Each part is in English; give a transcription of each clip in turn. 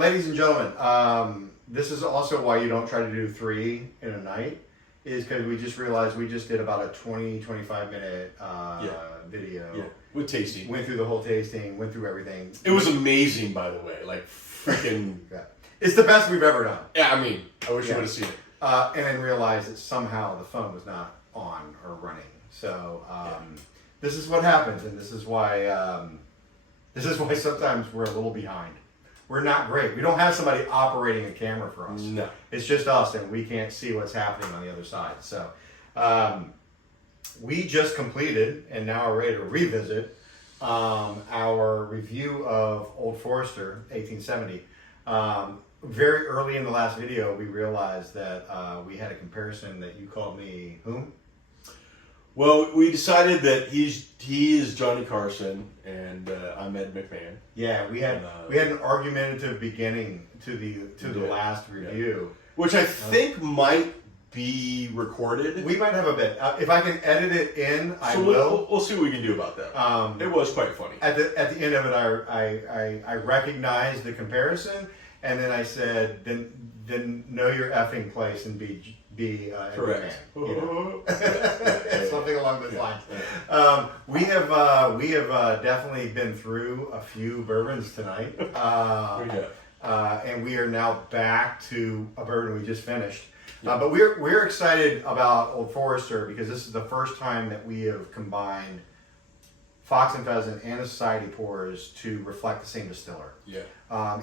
ladies and gentlemen, this is also why you don't try to do 3 in a night, is because we just realized we just did about a 25 minute video. Yeah, with tasting. Went through the whole tasting, went through everything. It was amazing, by the way. Like, freaking... Yeah. It's the best we've ever done. Yeah, I mean, I wish you would have seen it. And then realized that somehow the phone was not on or running. So this is what happens, and this is why sometimes we're a little behind. We're not great. We don't have somebody operating a camera for us. No. It's just us, and we can't see what's happening on the other side. So we just completed, and now are ready to revisit, our review of Old Forester 1870. Very early in the last video, we realized that we had a comparison that you called me whom? Well, we decided that he is Johnny Carson and I'm Ed McMahon. Yeah, we had an argumentative beginning to the last review, which I think might be recorded. We might have a bit. If I can edit it in, I will. We'll see what we can do about that. It was quite funny. At the end of it, I recognized the comparison, and then I said, then know your effing place and be correct. Man, you know? Something along those lines. We have definitely been through a few bourbons tonight. We have. And we are now back to a bourbon we just finished. But we're excited about Old Forester because this is the first time that we have combined Fox and Pheasant and the Society pours to reflect the same distiller. Yeah.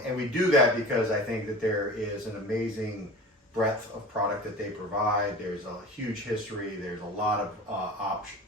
And we do that because I think that there is an amazing breadth of product that they provide. There's a huge history. There's a lot of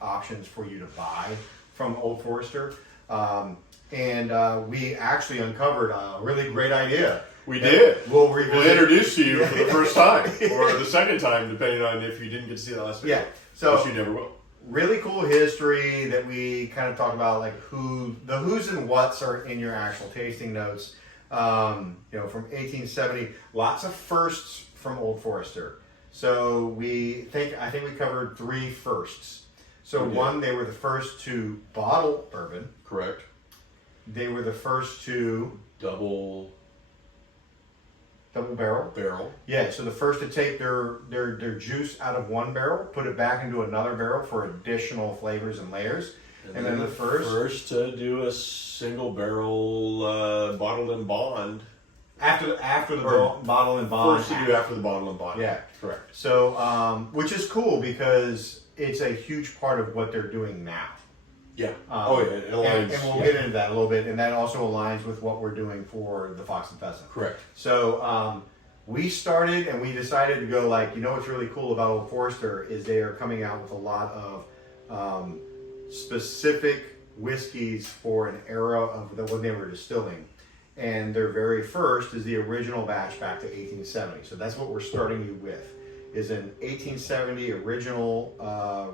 options for you to buy from Old Forester. And we actually uncovered a really great idea. We did. We'll introduce to you for the first time, or the second time, depending on if you didn't get to see the last video. Yeah. So which you never will. Really cool history that we kind of talk about, like the who's and whats are in your actual tasting notes. From 1870, lots of firsts from Old Forester. So I think we covered 3 firsts. So one, they were the first to bottle bourbon. Correct. They were the first to double barrel. Yeah, so the first to take their juice out of one barrel, put it back into another barrel for additional flavors and layers. And then the first to do a single barrel bottled and bond. After the bottle and bond. First to do after the bottle and bond. Yeah. Correct. So, which is cool because it's a huge part of what they're doing now. Yeah. It aligns. And we'll get into that a little bit, and that also aligns with what we're doing for the Fox and Pheasant. Correct. So we started and we decided to go what's really cool about Old Forester is they are coming out with a lot of specific whiskeys for an era of when they were distilling. And their very first is the original batch back to 1870. So that's what we're starting you with, is an 1870 original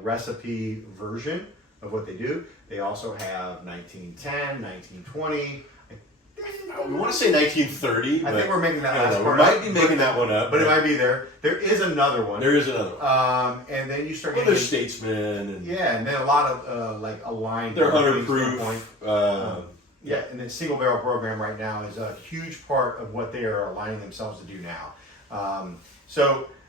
recipe version of what they do. They also have 1910, 1920. We want to say 1930. I think we're making that last part. We might be making that one up. But it might be there. There is another one. There is another one. And then you start getting... there's Statesman. And and then a lot of aligned... They're 100 proof. And the single barrel program right now is a huge part of what they are aligning themselves to do now.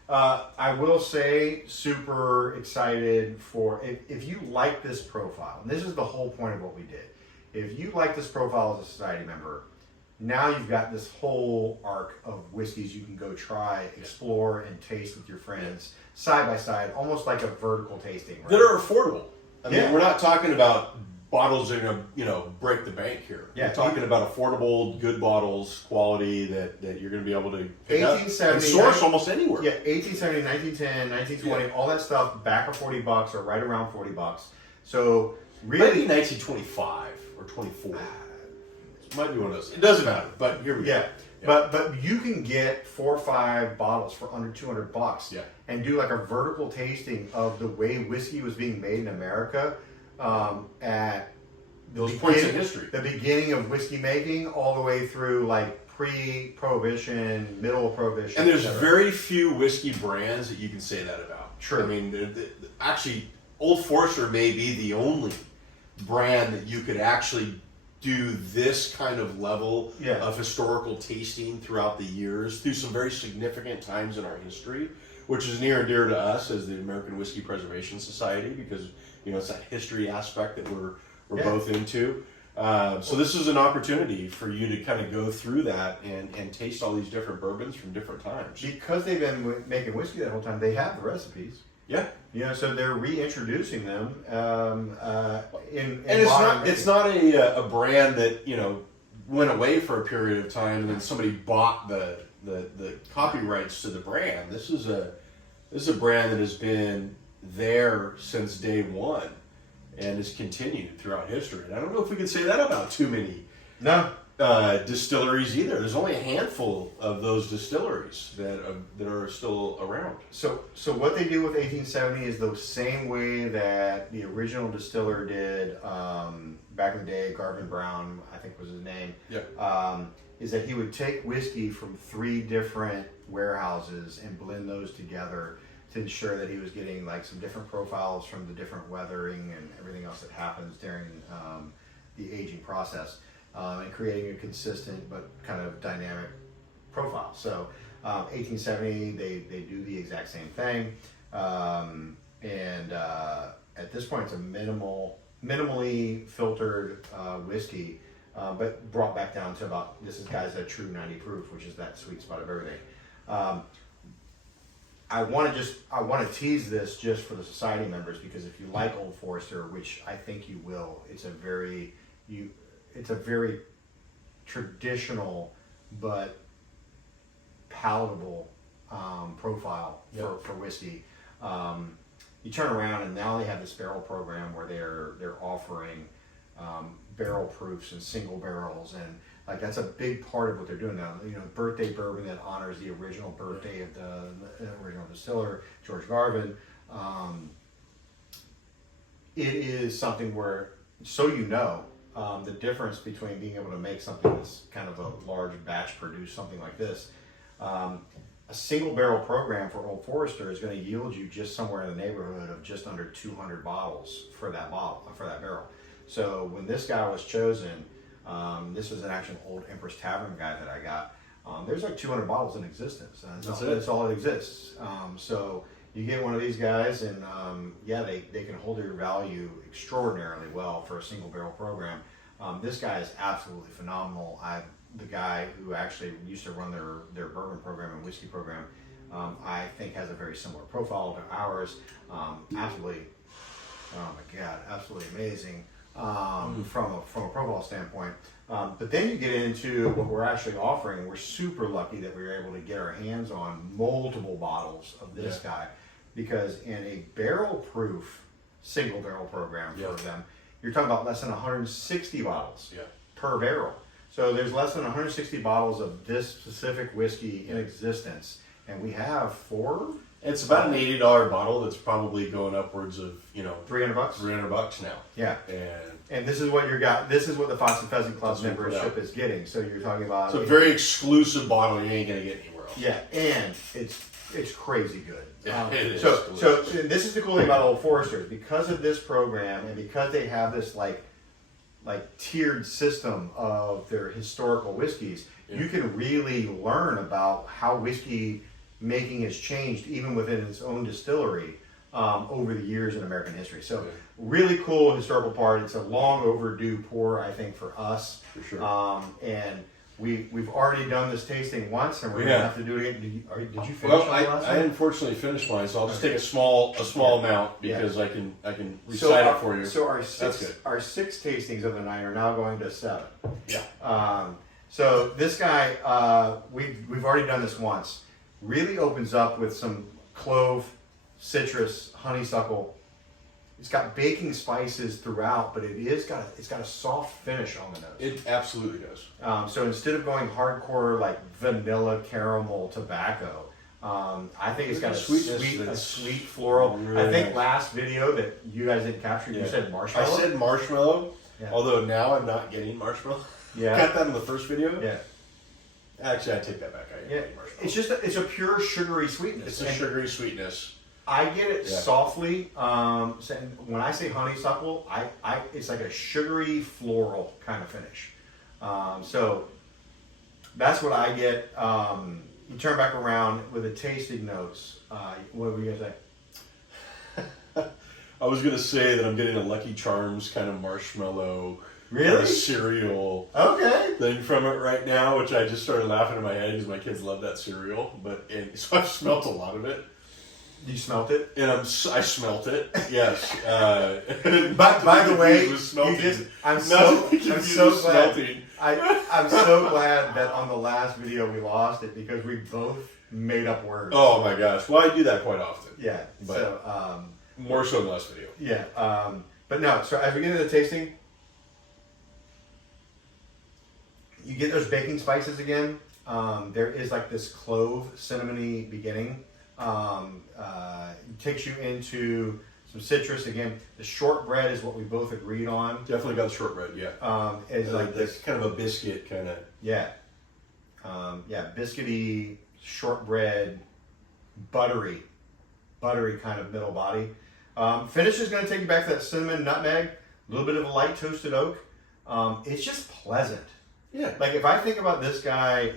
I will say, super excited for, if you like this profile, and this is the whole point of what we did, if you like this profile as a society member, now you've got this whole arc of whiskeys you can go try, explore, and taste with your friends, side by side, almost like a vertical tasting. Right? That are affordable. I mean, we're not talking about bottles that are going to break the bank here. Yeah, we're talking about affordable, good bottles, quality that you're going to be able to pick up and source almost anywhere. Yeah, 1870, 1910, 1920, all that stuff back of $40 or right around $40. So really, maybe 1925 or 24. Might be one of those. It doesn't matter. But here we go. Yeah. But you can get 4 or 5 bottles for under $200. Yeah. And do like a vertical tasting of the way whiskey was being made in America. At those points in history, the beginning of whiskey making, all the way through pre-prohibition, middle of prohibition, and there's very few whiskey brands that you can say that about. True. I mean, actually, Old Forester may be the only brand that you could actually do this kind of level Yeah. of historical tasting throughout the years through some very significant times in our history, which is near and dear to us as the American Whiskey Preservation Society, because it's that history aspect that we're Yeah. both into. So this is an opportunity for you to kind of go through that and taste all these different bourbons from different times. Because they've been making whiskey that whole time, they have the recipes. Yeah. So they're reintroducing them in And modern it's not a brand that went away for a period of time and then somebody bought the copyrights to the brand. This is a brand that has been there since day one and has continued throughout history. And I don't know if we can say that about too many No. distilleries either. There's only a handful of those distilleries that are still around. So what they do with 1870 is the same way that the original distiller did back in the day. Garvin Brown, I think was his name. Yeah. Is that he would take whiskey from 3 different warehouses and blend those together to ensure that he was getting like some different profiles from the different weathering and everything else that happens during the aging process. And creating a consistent but kind of dynamic profile. So 1870, they do the exact same thing. And at this point, it's a minimally filtered whiskey, but brought back down to about, this is guys a true 90 proof, which is that sweet spot of everything. I want to tease this just for the society members, because if you like Old Forester, which I think you will, it's a very traditional but palatable profile for whiskey. You turn around and now they have this barrel program where they're offering barrel proofs and single barrels, and like that's a big part of what they're doing now. Birthday bourbon that honors the original birthday of the original distiller, George Garvin. It is something where, the difference between being able to make something that's kind of a large batch produce something like this. A single barrel program for Old Forester is going to yield you just somewhere in the neighborhood of just under 200 bottles for that barrel. So when this guy was chosen, this was an actual old Empress Tavern guy that I got. There's like 200 bottles in existence. That's all that exists. So you get one of these guys, and they can hold their value extraordinarily well for a single barrel program. This guy is absolutely phenomenal. The guy who actually used to run their bourbon program and whiskey program, I think has a very similar profile to ours. Absolutely, oh my God, absolutely amazing from a profile standpoint. But then you get into what we're actually offering. We're super lucky that we were able to get our hands on multiple bottles of this guy, because in a barrel proof single barrel program for them, you're talking about less than 160 bottles per barrel. So there's less than 160 bottles of this specific whiskey in existence, and we have 4. It's about an $80 bottle that's probably going upwards of $300. $300 now. Yeah. And this is what This is what the Fox and Pheasant Club membership is getting. So you're talking about it's a very exclusive bottle you ain't gonna get anywhere else. Yeah, and it's crazy good. It is So this is the cool thing about Old Forester, because of this program and because they have this like tiered system of their historical whiskeys, you can really learn about how whiskey making has changed even within its own distillery over the years in American history. So really cool historical part. It's a long overdue pour, I think, for us. For sure. And we've already done this tasting once, and we're gonna have to do it again. Did you finish? Well, I unfortunately finished mine, so I'll just take a small amount because I can recite it for you. So our 6 tastings of the night are now going to 7. Yeah. So this guy, we've already done this once. Really opens up with some clove, citrus, honeysuckle. It's got baking spices throughout, but it's got a soft finish on the nose. It absolutely does. So instead of going hardcore like vanilla caramel tobacco, I think it's got a sweet floral. Really I think nice. last video that you guys didn't capture, you said marshmallow. I said marshmallow, although now I'm not getting marshmallow. Yeah. Got that in the first video. Yeah. Actually, I take that back. I am getting marshmallow. It's a pure sugary sweetness. It's a sugary sweetness. I get it Yeah. softly. So when I say honeysuckle, it's like a sugary floral kind of finish. So that's what I get. You turn back around with the tasting notes. What were you gonna say? I was gonna say that I'm getting a Lucky Charms kind of marshmallow, Really? kind of cereal Okay. thing from it right now, which I just started laughing in my head because my kids love that cereal. So I've smelt a lot of it, You smelt it. and I smelt it. Yes. By the way, with smelting. I'm Not so to be confused glad. with smelting. I'm so glad that on the last video we lost it because we both made up words. Oh my gosh! Well, I do that quite often. Yeah. But- So More so in the last video. yeah. But no. So as we get into the tasting, you get those baking spices again. There is like this clove, cinnamony beginning. Takes you into some citrus again. The shortbread is what we both agreed on. Definitely got the shortbread. Yeah. Is like this this. kind of a biscuit kind of. Yeah. Biscuity, shortbread, buttery kind of middle body. Finish is going to take you back to that cinnamon, nutmeg, a little bit of a light toasted oak. It's just pleasant. Yeah. Like if I think about this guy,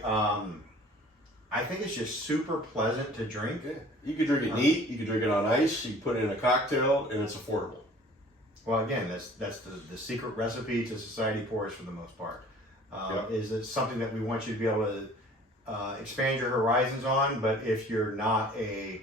I think it's just super pleasant to drink. Yeah. You could drink it neat. You could drink it on ice. You could put it in a cocktail, and it's affordable. Well, again, that's the secret recipe to Society Pours for the most part. Is it something that we want you to be able to expand your horizons on? But if you're not a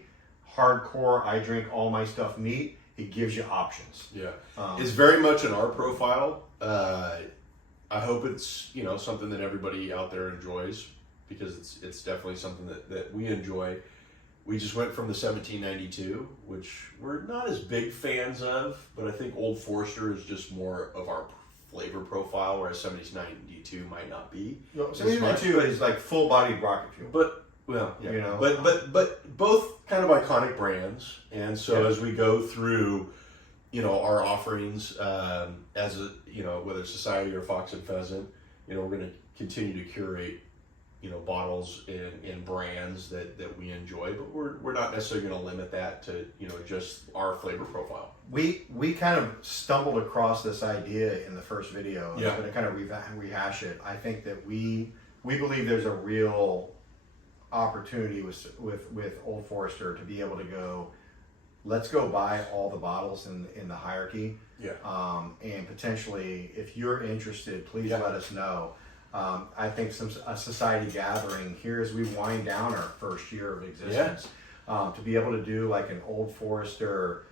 hardcore, I drink all my stuff neat, it gives you options. Yeah. It's very much in our profile. I hope it's something that everybody out there enjoys because it's definitely something that we enjoy. We just went from the 1792, which we're not as big fans of, but I think Old Forester is just more of our flavor profile, whereas 1792 might not be. So as 1792 much. is like full-bodied rocket fuel. But well, yeah. You know? But both kind of iconic brands, and so Yeah. as we go through, our offerings as a whether it's Society or Fox and Pheasant, we're going to continue to curate bottles and brands that we enjoy, but we're not necessarily going to limit that to just our flavor profile. We kind of stumbled across this idea in the first video. Yeah. I'm going to kind of rehash it. I think that we believe there's a real opportunity with Old Forester to be able to go, let's go buy all the bottles in the hierarchy. Yeah. And potentially, if you're interested, please Yeah. let us know. I think a society gathering here as we wind down our first year of existence, to be able to do like an Old Forester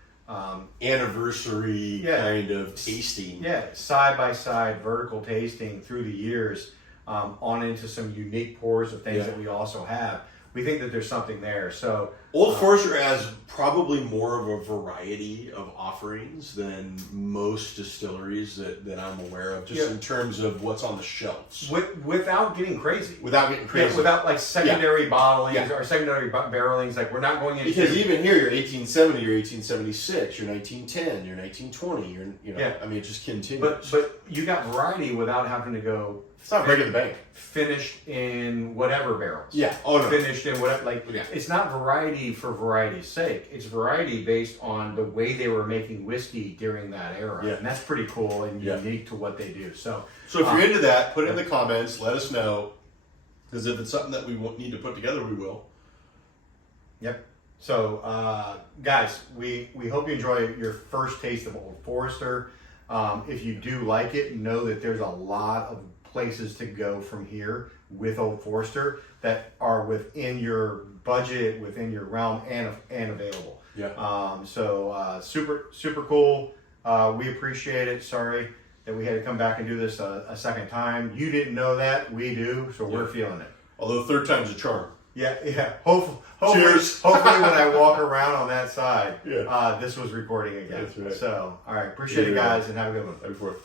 Anniversary Yeah. kind of tasting. side by side vertical tasting through the years, on into some unique pours of things Yeah. that we also have. We think that there's something there. So Old Forester has probably more of a variety of offerings than most distilleries that I'm aware of, just Yeah. in terms of what's on the shelves. without getting crazy. Without getting crazy. Yeah, without like secondary bottlings Yeah. or secondary barrelings, like we're not going into Because even here, you're 1870, you're 1876, you're 1910, you're 1920, Yeah. I mean, it just continues. but you got variety without having to go it's not breaking the bank. finished in whatever barrels. Yeah. Oh, no. Finished in whatever, like Yeah. it's not variety for variety's sake. It's variety based on the way they were making whiskey during that era, Yeah. and that's pretty cool and Yeah. unique to what they do. So So if you're into that, put it in the comments, let us know. Because if it's something that we need to put together, we will. Yep. So, guys, we hope you enjoy your first taste of Old Forester. If you do like it, know that there's a lot of places to go from here with Old Forester that are within your budget, within your realm, and available. Yeah. Super cool. We appreciate it. Sorry that we had to come back and do this a second time. You didn't know that. We do, so we're Yeah. feeling it. Although third time's a charm. Yeah. Hopefully, Cheers. hopefully when I walk around on that side, Yeah. this was recording again. That's right. So, all right. Appreciate it, Yeah. guys, and have a good one. Happy 4th.